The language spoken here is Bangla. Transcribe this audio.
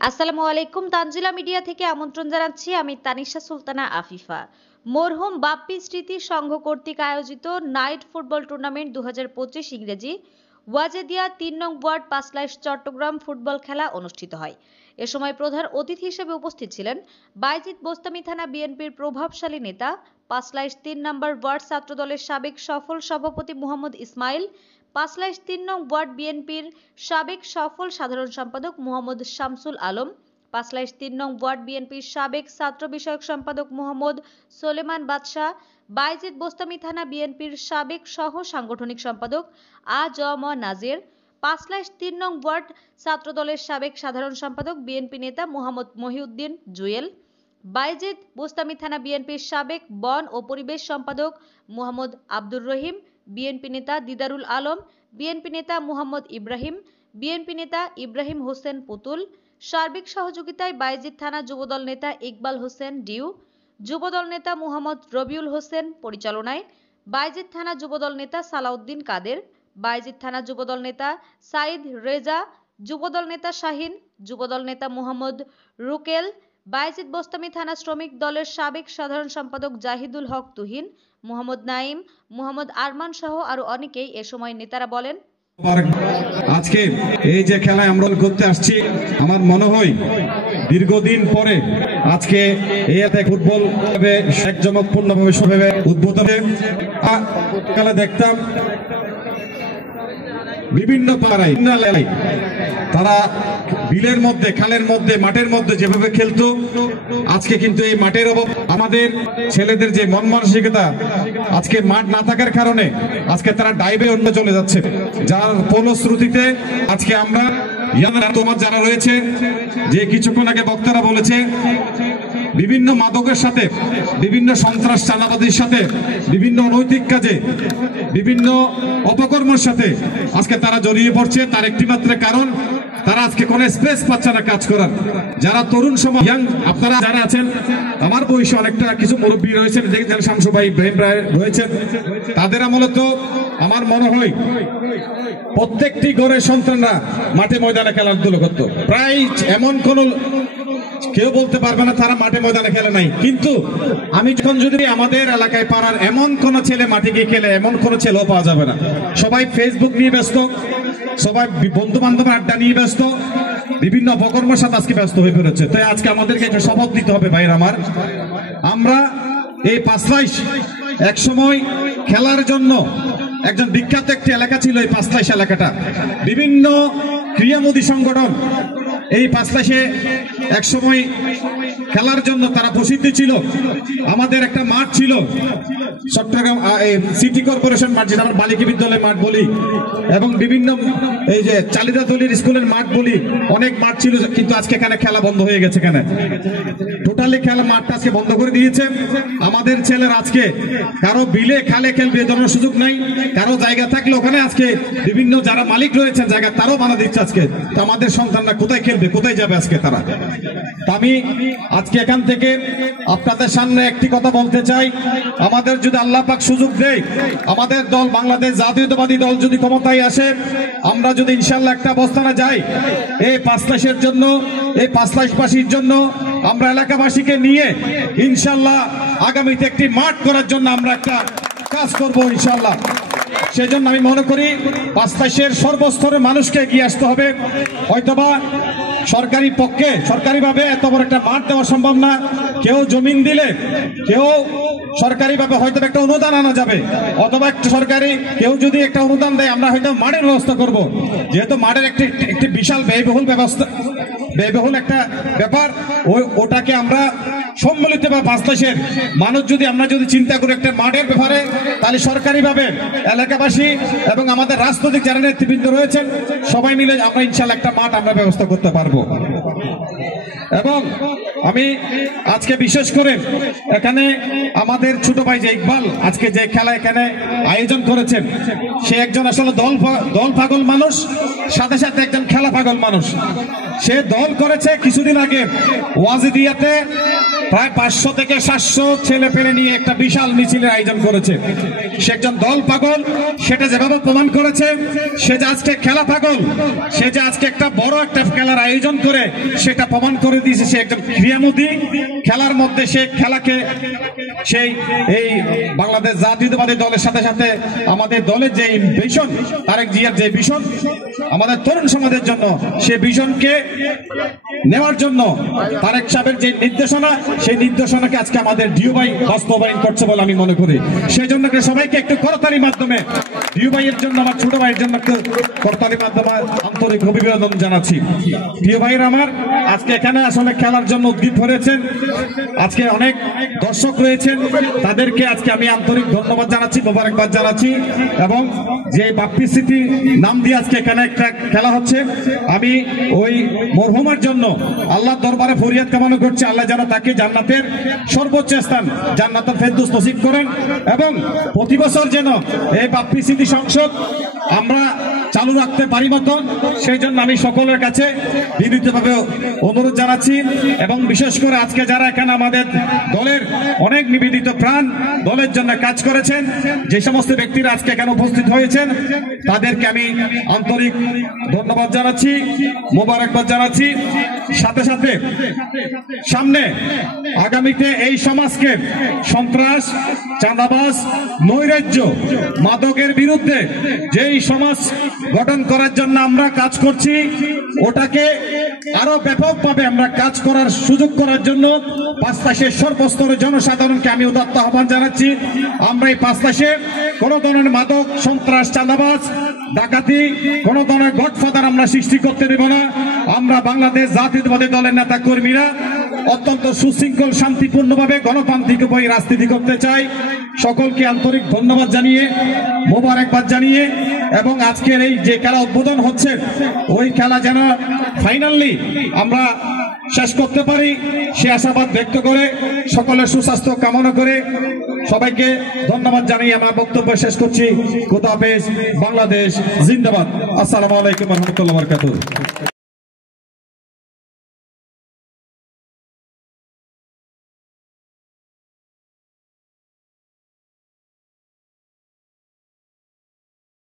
আসসালামু আলাইকুম। তানজিলা মিডিয়া থেকে আমন্ত্রণ জানাচ্ছি আমি তানিশা সুলতানা আফিফা। মরহুম বাপ্পি স্মৃতি সংঘ কর্তৃক আয়োজিত নাইট ফুটবল টুর্নামেন্ট 2025 ইংরেজি ওয়াজেদিয়া ৩ নং ওয়ার্ড পাঁচলাইশ চট্টগ্রাম ফুটবল খেলা অনুষ্ঠিত হয়। এ সময় প্রধান অতিথি হিসেবে উপস্থিত ছিলেন বাইজিদ বোস্তামি থানা বিএনপির প্রভাবশালী নেতা, পাঁচলাইশ ৩ নম্বর ওয়ার্ড ছাত্রদলের সাবেক সফল সভাপতি মোহাম্মদ ইসমাইল, পাঁচলাইশ ৩ নং ওয়ার্ড বিএনপির সাবেক সফল সাধারণ সম্পাদক মোহাম্মদ শামসুল আলম, পাঁচলাইশ ৩ নং ওয়ার্ড বিএনপির সাবেক ছাত্র বিষয়ক সম্পাদক মোহাম্মদ সোলেমান বাদশাহ, বাইজিদ বোস্তামি থানা বিএনপির সাবেক সহ সাংগঠনিক সম্পাদক আ.জ.ম নাজির, পাঁচলাইশ ৩ নং ওয়ার্ড ছাত্রদলের সাবেক সাধারণ সম্পাদক বিএনপি নেতা মোহাম্মদ মহিউদ্দিন জুয়েল, বাইজিদ বোস্তামি থানা বিএনপির সাবেক বন ও পরিবেশ সম্পাদক মোহাম্মদ আব্দুর রহিম, বিএনপি নেতা দিদারুল আলম, বিএনপি নেতা মোহাম্মদ ইব্রাহিম, বিএনপি নেতা ইব্রাহিম হোসেন পুতুল। সার্বিক সহযোগিতায় বাইজিদ থানা যুবদল নেতা ইকবাল হোসেন ডিউ, যুবদল নেতা মোহাম্মদ রবিউল হোসেন পরিচালনায় বাইজিদ থানা যুবদল নেতা সালাউদ্দিন কাদের, বাইজিদ থানা যুবদল নেতা সাইদ রেজা, যুবদল নেতা শাহিন, যুবদল নেতা মোহাম্মদ রুকেল, বাইজিদ বোস্তামি থানা শ্রমিক দলের সাবেক সাধারণ সম্পাদক জাহিদুল হক তুহিন, মোহাম্মদ নাইম, মোহাম্মদ আরমান সহ আরো অনেকেই এ সময় নেতারা বলেন, আজকে এই যে খেলায় আমরা করতে আসছি, আমার মনে হয় দীর্ঘদিন পরে আজকে এই ফুটবল একজনকপূর্ণভাবে সভাবে উদ্বোধন খেলা দেখতাম। বিভিন্ন পাড়ায় তারা বিলের মধ্যে, খালের মধ্যে, মাঠের মধ্যে যেভাবে খেলতো, আজকে কিন্তু এই মাঠের অভাব, আমাদের ছেলেদের যে মন মানসিকতা, আজকে মাঠ না থাকার কারণে আজকে তারা ডাইভে অন্য চলে যাচ্ছে, যার ফলশ্রুতিতে আজকে আমরা তোমার যারা রয়েছে, যে কিছুক্ষণ আগে বক্তারা বলেছে, বিভিন্ন মাদকের সাথে, বিভিন্ন সন্ত্রাস চাঁদাবাজির সাথে, বিভিন্ন অনৈতিক কাজে, বিভিন্ন অপকর্মের সাথে আজকে তারা জড়িয়ে পড়ছে। তার একটি মাত্র কারণ, তারা আজকে কোনো স্পেস পাচ্ছে না কাজ করার। যারা তরুণ সমাজ, আপনারা যারা আছেন, আমার বয়সে অনেকটা কিছু মুরব্বী রয়েছেন, দেখছেন শামসু ভাই, ইব্রাহিম রায় রয়েছেন, তাদের আমলে তো আমার মনে হয় প্রত্যেকটি ঘরের সন্তানরা মাঠে ময়দানে খেলাধুলো করতো। প্রায় এমন কোন কেউ বলতে পারবে না তারা মাঠে ময়দানে খেলে নাই। কিন্তু আমি যখন যদি আমাদের এলাকায় পাড়ার এমন কোন ছেলে মাঠে গিয়ে খেলে, এমন কোন ছেলেও পাওয়া যাবে না। সবাই ফেসবুক নিয়ে ব্যস্ত, সবাই বন্ধু বান্ধবের আড্ডা নিয়ে ব্যস্ত, বিভিন্ন অপকর্মের সাথে আজকে ব্যস্ত হয়ে পড়েছে। তাই আজকে আমাদেরকে একটা শপথ দিতে হবে ভাইয়ের আমার, আমরা এই পাঁচলাইশ এক সময় খেলার জন্য একজন বিখ্যাত একটি এলাকা ছিল। এই পাঁচলাইশ এলাকাটা বিভিন্ন ক্রীড়ামোদী সংগঠন এই পাঁচলাইশে এক সময় খেলার জন্য তারা প্রসিদ্ধ ছিল। আমাদের একটা মাঠ ছিল চট্টগ্রাম সিটি কর্পোরেশন মাঠ, যেটা আমরা বালিকা বিদ্যালয় মাঠ বলি, এবং বিভিন্ন এই যে চালিদা দলির স্কুলের মাঠ বলি, অনেক মাঠ ছিল। কিন্তু আজকে এখানে খেলা বন্ধ হয়ে গেছে। এখানে টোটালি খেলা মাঠটা আজকে বন্ধ করে দিয়েছে। আমাদের ছেলের আজকে কারো বিলে খালে খেলবে এ ধরনের সুযোগ নাই। কারো জায়গা থাকলে ওখানে আজকে বিভিন্ন যারা মালিক রয়েছেন জায়গা, তারাও বানা দিচ্ছে আজকে। তো আমাদের সন্তানরা কোথায় খেলবে, কোথায় যাবে আজকে তারা? আমি আজকে এখান থেকে আপনাদের সামনে একটি কথা বলতে চাই, আমাদের যদি আল্লাহ পাক সুযোগ দেয়, আমাদের দল বাংলাদেশ জাতীয়তাবাদী দল যদি ক্ষমতায় আসে, আমরা যদি ইনশাল্লাহ একটা অবস্থানে যাই, এই পাঁচলাইশের জন্য, এই পাঁচলাইশবাসীর জন্য, আমরা এলাকাবাসীকে নিয়ে ইনশাল্লাহ আগামীতে একটি মাঠ করার জন্য আমরা একটা কাজ করব ইনশাল্লাহ। সেজন্য আমি মনে করি পাঁচলাইশের সর্বস্তরের মানুষকে এগিয়ে আসতে হবে। হয়তোবা সরকারি পক্ষে সরকারিভাবে এত বড় একটা মাঠ দেওয়া সম্ভব না। কেউ জমিন দিলে, কেউ সরকারিভাবে হয়তো একটা অনুদান আনা যাবে, অথবা একটু সরকারি কেউ যদি একটা অনুদান দেয়, আমরা হয়তো মাঠের ব্যবস্থা করব। যেহেতু মাঠের একটি বিশাল ব্যয়বহুল একটা ব্যাপার, ওটাকে আমরা সম্মিলিত বা পাঁচলাইশের মানুষ যদি আমরা যদি চিন্তা করি একটা মাঠের ব্যাপারে, তাহলে সরকারিভাবে এলাকাবাসী এবং আমাদের রাজনৈতিক যারা নেতৃবৃন্দ রয়েছেন সবাই মিলে আমরা ইনশাল্লাহ একটা মাঠ আমরা ব্যবস্থা করতে পারবো। এবং আমি আজকে বিশেষ করে এখানে আমাদের ছোট ভাই যে ইকবাল আজকে যে খেলা এখানে আয়োজন করেছেন, সে একজন আসলে দল পাগল মানুষ, সাথে সাথে একজন খেলা পাগল মানুষ। সে দল করেছে কিছুদিন আগে ওয়াজেদিয়াতে প্রায় 500 থেকে 700 ছেলে পেলে নিয়ে একটা বিশাল মিছিলের আয়োজন করেছে। সে একজন দল পাগল, সেটা যেভাবে প্রমাণ করেছে। সে যে আজকে খেলা পাগল, সে যে আজকে একটা বড় একটা খেলার আয়োজন করে সেটা প্রমাণ করে দিয়েছে। সে একজন ক্রীড়ামোদী, খেলার মধ্যে সে খেলাকে সেই এই বাংলাদেশ জাতীয়তাবাদী দলের সাথে সাথে আমাদের দলের যে ভিশন, তারেক জিয়ার যে ভিশন আমাদের তরুণ সমাজের জন্য, সে ভিশনকে নেওয়ার জন্য তারেক সাহেবের যে নির্দেশনা, সেই নির্দেশনাকে আজকে আমাদের ডিউ ভাই বাস্তবায়ন করছে বলে আমি মনে করি। সেই জন্য সবাইকে একটু করতালির মাধ্যমে ডিউ ভাইয়ের জন্য, আমার ছোট ভাইয়ের জন্য একটু করতালির মাধ্যমে আন্তরিক অভিনন্দন জানাচ্ছি। ডিউ ভাইয়ের আমার আজকে এখানে আসলে খেলার জন্য উদ্গ্রীব হয়েছেন। আজকে অনেক দর্শক রয়েছেন, তাদেরকে আজকে আমি আন্তরিক ধন্যবাদ জানাচ্ছি, মোবারকবাদ জানাচ্ছি। এবং যে বাপ্পি স্মৃতি নাম দিয়ে আজকে এখানে একটা খেলা হচ্ছে, আমি ওই মরহুমের জন্য আল্লাহর দরবারে ফরিয়াদ কামনা করছি, আল্লাহ যেন তাকে জান্নাতের সর্বোচ্চ স্থান জান্নাতুল ফেরদৌস নসিব করেন। এবং প্রতি বছর যেন এই বাপ্পি স্মৃতি সংসদ আমরা চালু রাখতে পারি মতন, সেই জন্য আমি সকলের কাছে বিনীতভাবে অনুরোধ জানাচ্ছি। এবং বিশেষ করে আজকে যারা এখানে আমাদের দলের অনেক নিবেদিত প্রাণ দলের জন্য কাজ করেছেন, যে সমস্ত ব্যক্তিরা আজকে এখানে উপস্থিত হয়েছেন, তাদেরকে আমি আন্তরিক ধন্যবাদ জানাচ্ছি, মোবারকবাদ জানাচ্ছি। সাথে সাথে সামনে আগামীতে এই সমাজকে সন্ত্রাস, চাঁদাবাজ, নৈরাজ্য, মাদকের বিরুদ্ধে যেই সমাজ গঠন করার জন্য আমরা কাজ করছি, ওটাকে আরো ব্যাপকভাবে আমরা কাজ করার সুযোগ করার জন্য পাঁচতাশের সর্বস্তরের জনসাধারণকে আমি উদাত্ত আহ্বান জানাচ্ছি। আমরা এই পাঁচতাশে কোন ধরনের মাদক, সন্ত্রাস, চাঁদাবাজ, ডাকাতি, কোন ধরনের গডফাদার আমরা সৃষ্টি করতে দেব না। আমরা বাংলাদেশ জাতীয়তাবাদী দলের নেতা কর্মীরা অত্যন্ত সুশৃঙ্খল, শান্তিপূর্ণভাবে গণতান্ত্রিক উপায়ে রাজনীতি করতে চাই। সকলকে আন্তরিক ধন্যবাদ জানিয়ে, মোবারকবাদ জানিয়ে, এবং আজকের এই যে খেলা উদ্বোধন হচ্ছে, ওই খেলা যেন ফাইনালি আমরা শেষ করতে পারি সে আশাবাদ ব্যক্ত করে, সকলের সুস্বাস্থ্য কামনা করে সবাইকে ধন্যবাদ জানিয়ে আমার বক্তব্য শেষ করছি। খোদা হাফেজ। বাংলাদেশ জিন্দাবাদ। আসসালামু আলাইকুম ওয়া রাহমাতুল্লাহি ওয়া বারাকাতুহু।